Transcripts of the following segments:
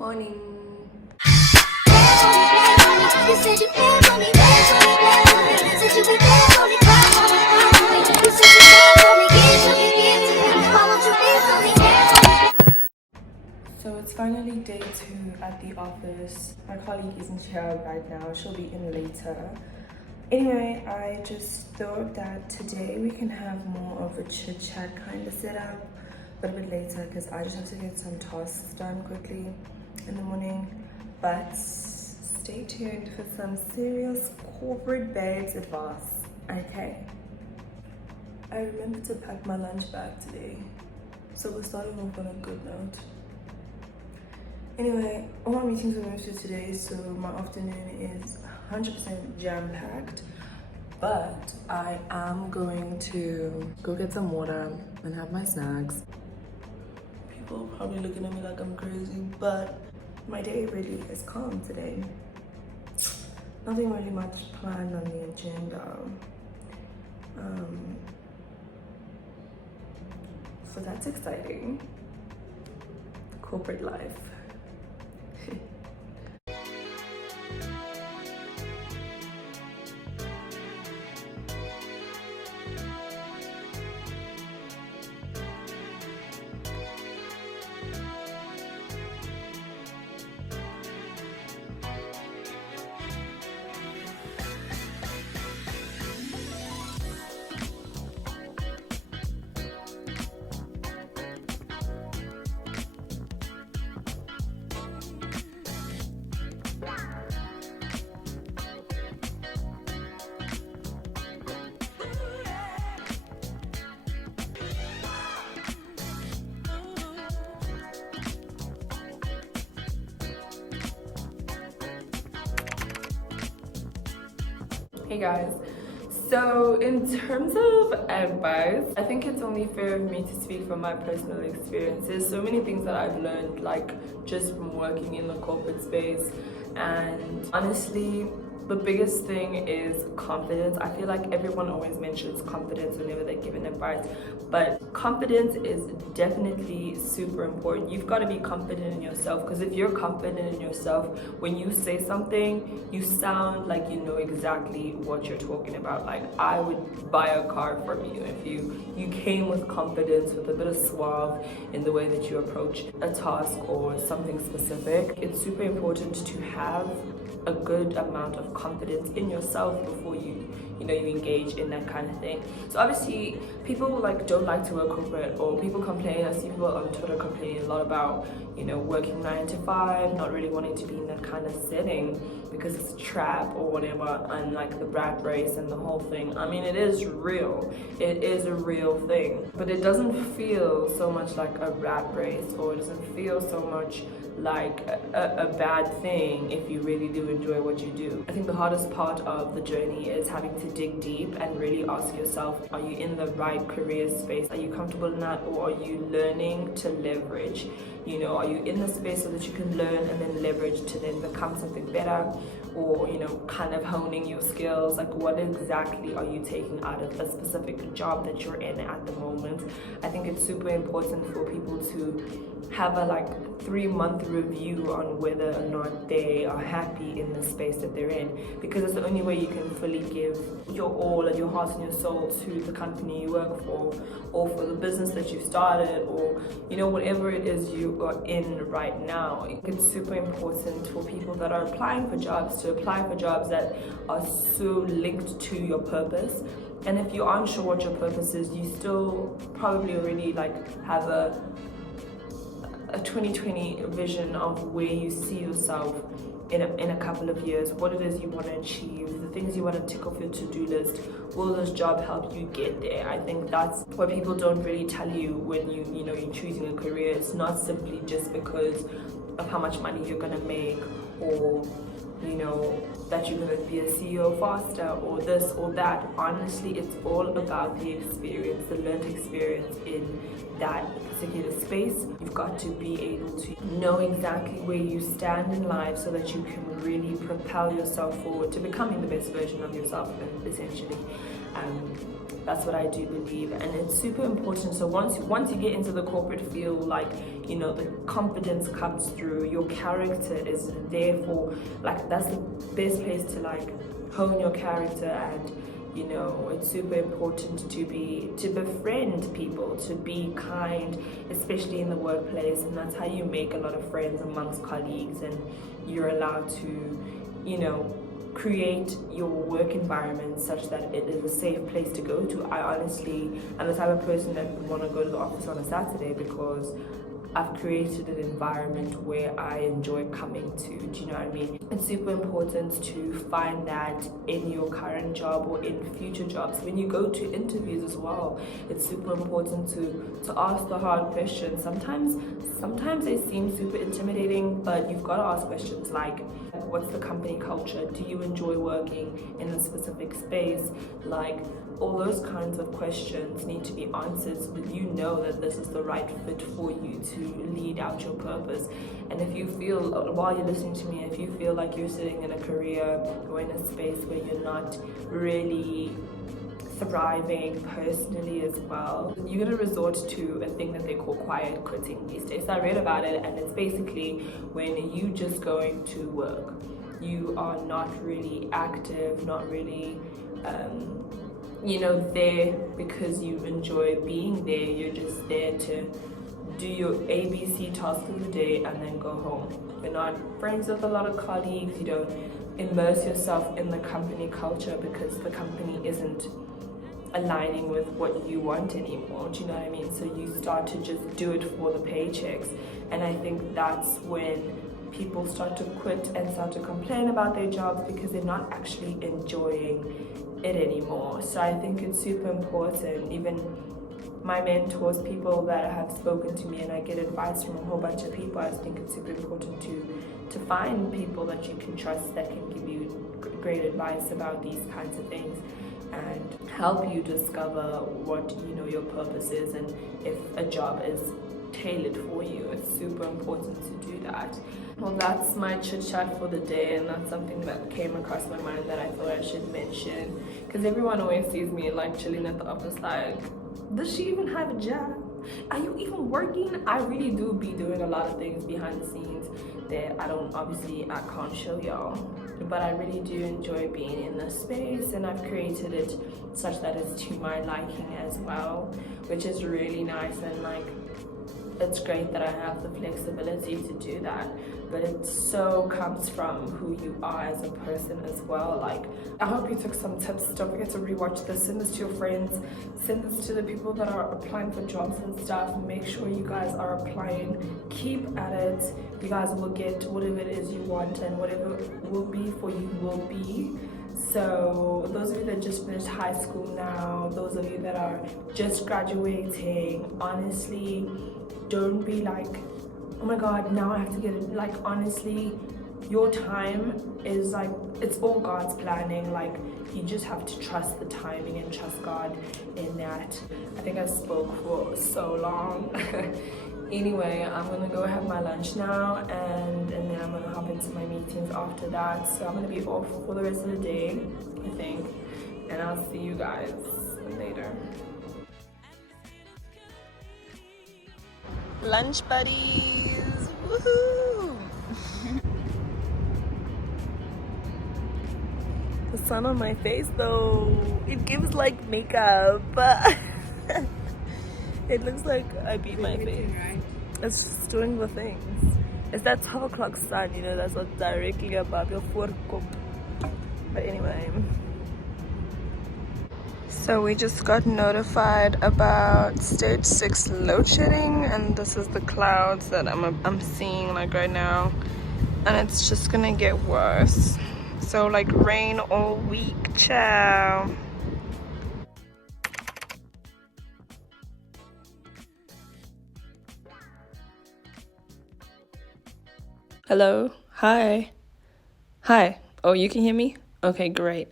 Morning. So it's finally day 2 at the office. My colleague isn't here right now, she'll be in later. Anyway, I just thought that today we can have more of a chit chat kind of setup, but a bit later because I just have to get some tasks done quickly in the morning. But stay tuned for some serious corporate babes advice, okay? I remembered to pack my lunch bag today, so we're starting off on a good note. Anyway, all my meetings were moved to today, so my afternoon is 100% jam-packed. But I am going to go get some water and have my snacks. People are probably looking at me like I'm crazy, but my day really is calm today. Nothing really much planned on the agenda. So that's exciting. Corporate life. Hey guys, so in terms of advice, I think it's only fair of me to speak from my personal experiences. So many things that I've learned, like just from working in the corporate space, and honestly the biggest thing is confidence. I feel like everyone always mentions confidence whenever they're given advice, but confidence is definitely super important. You've got to be confident in yourself, because if you're confident in yourself, when you say something, you sound like you know exactly what you're talking about. Like, I would buy a car from you if you came with confidence, with a bit of suave in the way that you approach a task or something specific. It's super important to have a good amount of confidence in yourself before you engage in that kind of thing. So obviously people don't like to work corporate, or people complain. I see people on Twitter complaining a lot about working 9 to 5, not really wanting to be in that kind of setting because it's a trap or whatever, and like the rat race and the whole thing. I mean, it is real, it is a real thing, but it doesn't feel so much like a rat race, or it doesn't feel so much like a bad thing if you really do enjoy what you do. I think the hardest part of the journey is having to dig deep and really ask yourself, are you in the right career space? Are you comfortable in that, or are you learning to leverage? Are you in the space so that you can learn and then leverage to then become something better, or kind of honing your skills? Like, what exactly are you taking out of a specific job that you're in at the moment? I think it's super important for people to have a 3-month review on whether or not they are happy in the space that they're in, because it's the only way you can fully give your all and your heart and your soul to the company you work for, or for the business that you started, or whatever it is you are in right now. It's super important for people that are applying for jobs to apply for jobs that are so linked to your purpose. And if you aren't sure what your purpose is, you still probably already have a 2020 vision of where you see yourself in a couple of years, what it is you want to achieve, the things you want to tick off your to-do list. Will this job help you get there? I think that's what people don't really tell you when you're choosing a career. It's not simply just because of how much money you're gonna make, or that you're gonna be a CEO faster, or this or that. Honestly, it's all about the experience, the learned experience in that particular space. You've got to be able to know exactly where you stand in life so that you can really propel yourself forward to becoming the best version of yourself, essentially. That's what I do believe, and it's super important. So once you get into the corporate field, you know, the confidence comes through, your character is there for, like, that's the best place to like hone your character. And you know, it's super important to befriend people, to be kind, especially in the workplace, and that's how you make a lot of friends amongst colleagues, and you're allowed to, you know, create your work environment such that it is a safe place to go to. I honestly am the type of person that would want to go to the office on a Saturday because I've created an environment where I enjoy coming to. Do you know what I mean? It's super important to find that in your current job or in future jobs. When you go to interviews as well, it's super important to ask the hard questions. Sometimes they seem super intimidating, but you've got to ask questions like, what's the company culture? Do you enjoy working in a specific space? Like, all those kinds of questions need to be answered so that you know that this is the right fit for you to lead out your purpose. And if you feel, while you're listening to me, if you feel like you're sitting in a career or in a space where you're not really thriving personally as well, you're going to resort to a thing that they call quiet quitting these days. I read about it, and it's basically when you just going to work, you are not really active, not really you know, there because you enjoy being there. You're just there to do your ABC task of the day and then go home. You're not friends with a lot of colleagues. You don't immerse yourself in the company culture because the company isn't aligning with what you want anymore. Do you know what I mean? So you start to just do it for the paychecks, and I think that's when people start to quit and start to complain about their jobs because they're not actually enjoying it anymore. So I think it's super important. Even my mentors, people that have spoken to me, and I get advice from a whole bunch of people, I think it's super important to find people that you can trust that can give you great advice about these kinds of things and help you discover what, you know, your purpose is, and if a job is tailored for you. It's super important to do that. Well, that's my chit chat for the day, and that's something that came across my mind that I thought I should mention, because everyone always sees me like chilling at the office like, does she even have a job? Are you even working? I really do be doing a lot of things behind the scenes that I can't show y'all, but I really do enjoy being in this space, and I've created it such that it's to my liking as well, which is really nice. And like, it's great that I have the flexibility to do that, but it so comes from who you are as a person as well. Like, I hope you took some tips. Don't forget to rewatch this, send this to your friends, send this to the people that are applying for jobs and stuff. Make sure you guys are applying, keep at it. You guys will get whatever it is you want, and whatever will be for you will be. So those of you that just finished high school now, those of you that are just graduating, honestly, don't be like, oh my god, now I have to get it. Like, honestly, your time is like, it's all God's planning. Like, you just have to trust the timing and trust God in that. I think I spoke for so long. Anyway, I'm gonna go have my lunch now, and then I'm gonna hop into my meetings after that. So I'm gonna be off for the rest of the day, I think, and I'll see you guys later. Lunch buddies, woohoo! The sun on my face though, it gives like makeup. It looks like I beat my face. It's doing the things. It's that 12 o'clock sun, you know, that's what's directly above your forehead. But anyway. So we just got notified about stage 6 load shedding, and this is the clouds that I'm seeing like right now, and it's just gonna get worse. So like rain all week, ciao. Hello, hi. Oh, you can hear me? Okay, great.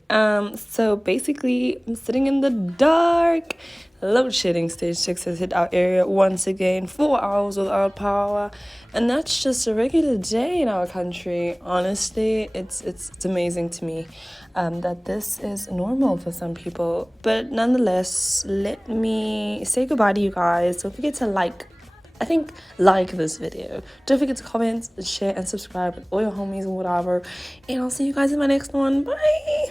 So basically, I'm sitting in the dark. Load shedding stage 6 has hit our area once again. 4 hours without power, and that's just a regular day in our country. Honestly, it's amazing to me that this is normal for some people. But nonetheless, let me say goodbye to you guys. Don't forget to like, I think like this video. Don't forget to comment and share and subscribe with all your homies and whatever. And I'll see you guys in my next one. Bye.